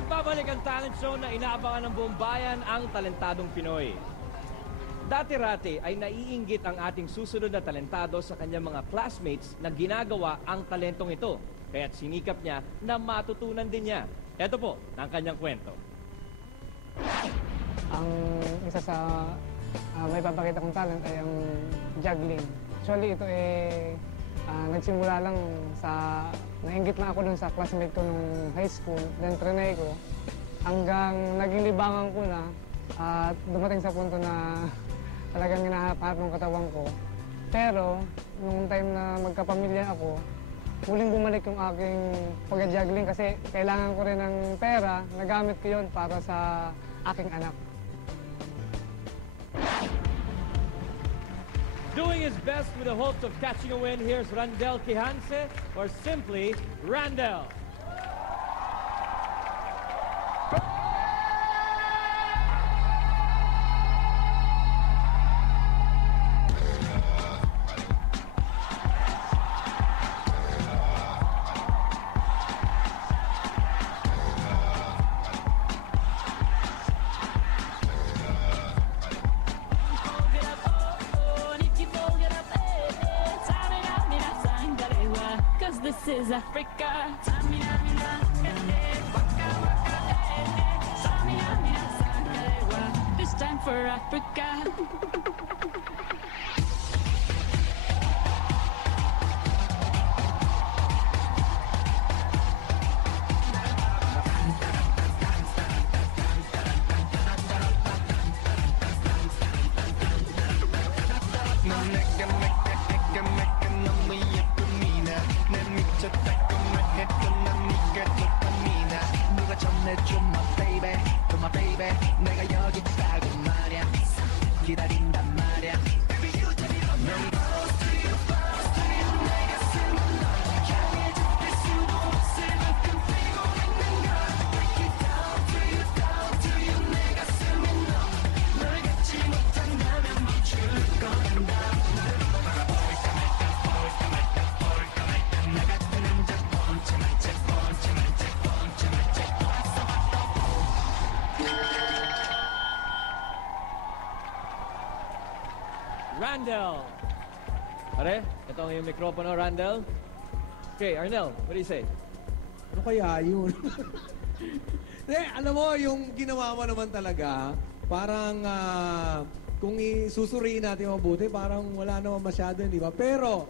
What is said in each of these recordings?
Nagbabalik ang talent show na inaabangan ng buong bayan, ang Talentadong Pinoy. Dati-rati ay naiinggit ang ating susunod na talentado sa kanyang mga classmates na ginagawa ang talentong ito. Kaya't sinikap niya na matutunan din niya. Ito po ang kanyang kwento. Ang isa sa may papakita kong talent ay ang juggling. Actually, ito nagsimula lang sa nainggit na ako dun sa classmate ko nung high school. Then trinay ko hanggang naging libangan ko na at dumating sa punto na talagang hinahanap ng katawan ko. Pero nung time na magkapamilya ako, muling bumalik yung aking pag-juggling kasi kailangan ko rin ng pera. Nagamit ko yun para sa aking anak. Doing his best with the hopes of catching a win, here's Randel Quijance, or simply Randel. This is Africa. This time for Africa. 내가 여기 있다고 말야 기다린단 말야 Randel. Pare, ito ang iyong mikropono, Randel. Okay, Arnel, what do you say? Ano kaya yun? Alam mo, yung ginawa mo naman talaga, parang kung isusuriin natin mabuti, parang wala naman masyado, di ba? Pero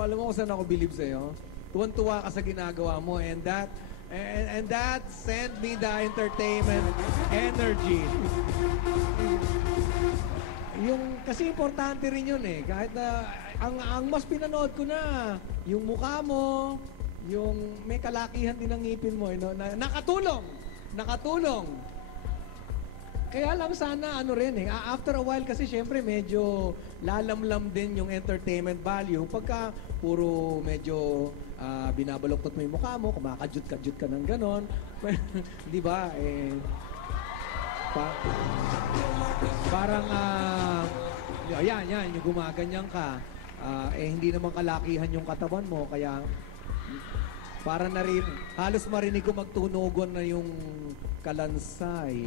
alam mo kung saan ako believe sa'yo? Tuwan-tuwa ka sa ginagawa mo, and that sent me the entertainment energy. Kasi importante rin yun eh. Kahit na, ang mas pinanood ko na, yung mukha mo, yung may kalakihan din ng ngipin mo, nakatulong. Kaya lang sana ano rin eh, after a while kasi syempre medyo lalamlam din yung entertainment value pagka puro medyo binabaloktot mo yung mukha mo, kumakajut-kajut ka ng ganon. Di ba? Parang yan, yung gumaganyan ka, hindi naman kalakihan yung katawan mo, kaya para na rin, halos marinig ko magtunugon na yung kalansay.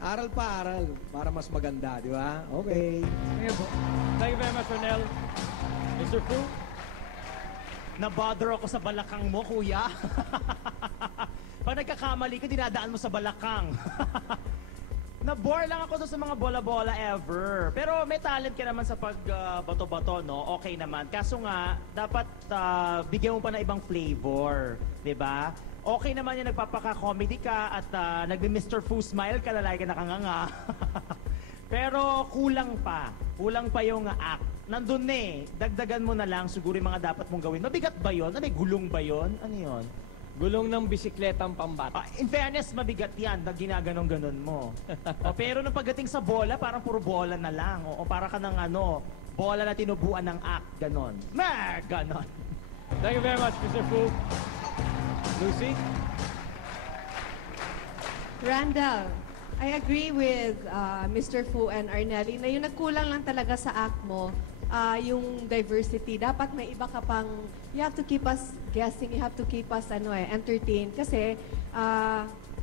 Aral, para mas maganda, di ba? Okay. Thank you very much, Ronel. Mr. Fu? Nabother ako sa balakang mo, kuya. Pag nagkakamali ka, dinadaan mo sa balakang. Na-bore lang ako sa mga bola-bola ever. Pero may talent ka naman sa pag-bato-bato, no? Okay naman. Kaso nga, dapat bigyan mo pa ng ibang flavor. Diba? Okay naman yung nagpapaka-comedy ka at nagbi-Mr. Fu smile ka, lalaki ka nakanganga. Pero kulang pa. Kulang pa yung act. Nandun na eh. Dagdagan mo na lang siguro yung mga dapat mong gawin. Mabigat ba yun? May gulong ba yun? Ano yun? Gulong ng bisikletang pambata. In fairness, mabigat yan na ginaganon-ganon mo. Pero nung pagdating sa bola, parang puro bola na lang. O para ka ng bola na tinubuan ng act. Ganon. Ganon. Thank you very much, Mr. Fu. Lucy? Randall, I agree with Mr. Fu and Arnelli na yung nagkulang lang talaga sa act mo, yung diversity. Dapat may iba ka pang, you have to keep us guessing, you have to keep us entertained. Kasi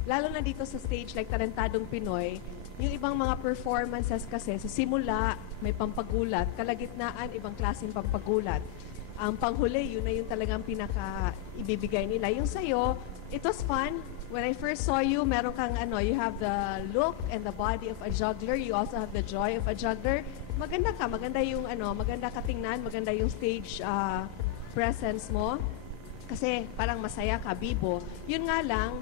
lalo na dito sa stage like Talentadong Pinoy, yung ibang mga performances kasi sa simula, may pampagulat, kalagitnaan, ibang klaseng pampagulat. Ang panghuli, yun na yung talagang pinaka ibibigay nila. Yung sa'yo, it was fun. When I first saw you, meron kang you have the look and the body of a juggler. You also have the joy of a juggler. Maganda ka, maganda yung maganda ka tingnan, maganda yung stage presence mo. Kasi parang masaya ka, bibo. Yun nga lang,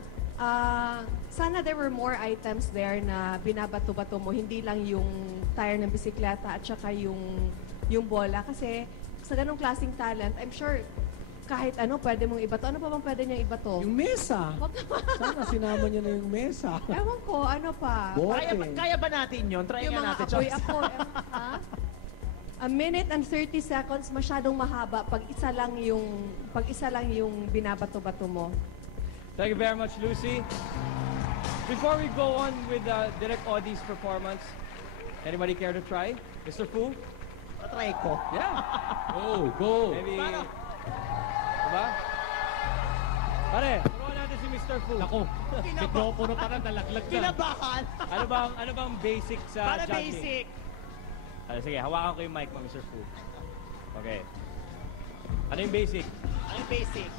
sana there were more items there na binabato-bato mo, hindi lang yung tire ng bisikleta at saka yung bola. Kasi sa ganong klaseng talent, I'm sure kahit pwede mong ibato. Ano pa bang pwede niyang ibato? Yung mesa. Wag naman. Sana sinama niya na yung mesa. Ewan ko, ano pa? Bote. Kaya ba natin yun? Try Yung nga mga natin. apoy-apoy. Ha? A minute and 30 seconds, masyadong mahaba pag isa lang yung binabato-bato mo. Thank you very much, Lucy. Before we go on with Direk Audie's performance, anybody care to try? Mr. Fu? Try ko. Yeah. Go, go. Maybe... Diba? Pare, turuan natin si Mr. Fu. Ako, mikropono pa na nalaglag na. Kinabahan. Ano bang basic sa Para juggling? basic. Sige, hawakan ko yung mic mo, Mr. Fu. Okay. Ano yung basic? Ano yung basic?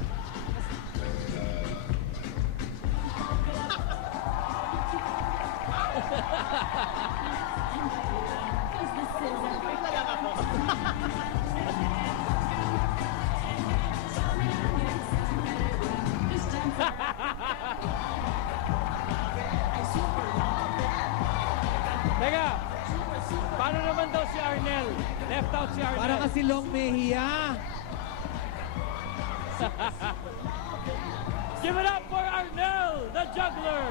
Teka, paano naman daw si Arnel? Left out si Arnel. Para kasi Long Mejia. Give it up for Arnel, the juggler!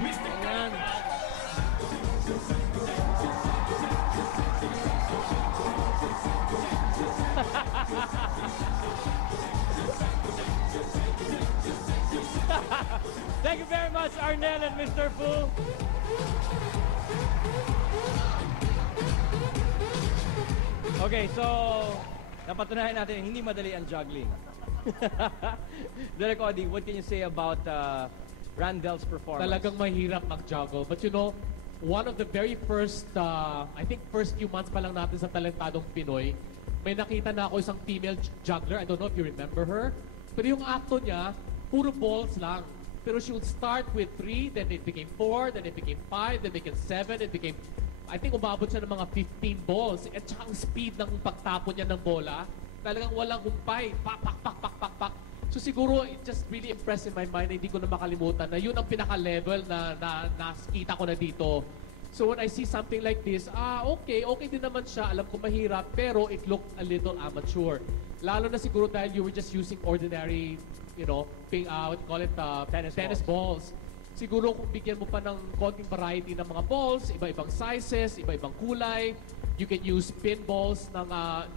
Ayan. Thank you very much, Arnel and Mr. Fu. Okay, so napatunayan natin hindi madali ang juggling. Direk Audie, what can you say about Randel's performance? Talagang mahirap mag-juggle. But you know, one of the very first, I think first few months pa lang natin sa Talentadong Pinoy, may nakita na ako isang female juggler. I don't know if you remember her. Pero yung acto niya, puro balls lang. Pero she would start with 3, then it became 4, then it became 5, then it became 7, it became... I think umabot siya ng mga 15 balls. At saka ang speed ng pagtapon niya ng bola, talagang walang humpay. Pak, pak, pak, pak, pak, pak. So siguro, it just really impressed in my mind na hindi ko na makalimutan na yun ang pinaka-level na nakita ko na dito. So when I see something like this, okay din naman siya. Alam ko mahirap, pero it looked a little amateur. Lalo na siguro dahil you were just using ordinary, what you call it, tennis balls. Siguro kung bigyan mo pa ng konting variety ng mga balls, iba-ibang sizes, iba-ibang kulay, you can use pin balls ng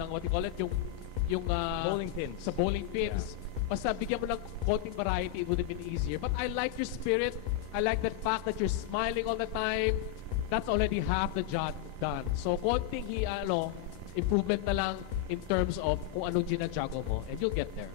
what you call it, yung bowling pins. Sa bowling pins. Yeah. Basta bigyan mo ng konting variety, it would have been easier. But I like your spirit. I like that fact that you're smiling all the time. That's already half the job done. So konting improvement na lang in terms of kung anong ginajuggle mo, and you'll get there.